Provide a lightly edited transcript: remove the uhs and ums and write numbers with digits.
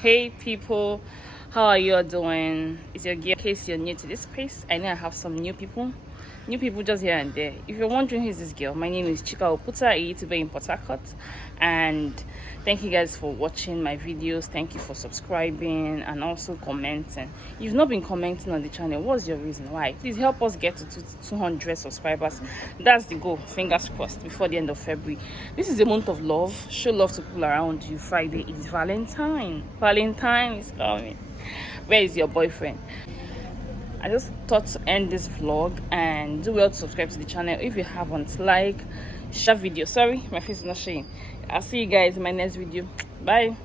Hey people, how are you all doing? It's your girl. In case you're new to this space, I know I have some new people just here and there. If you're wondering who's this girl, my name is Chika Oputa, a YouTuber in Port Harcourt, and thank you guys for watching my videos. Thank you for subscribing and also commenting. You've not been commenting on the channel. What's your reason why? Please help us get to 200 subscribers. That's the goal. Fingers crossed before the end of February. This is a month of love. Show love to people around you. Friday is Valentine. Valentine is coming. Where is your boyfriend? I just thought to end this vlog and do well to subscribe to the channel if you haven't. Like, share video. Sorry, my face is not showing. I'll see you guys in my next video. Bye.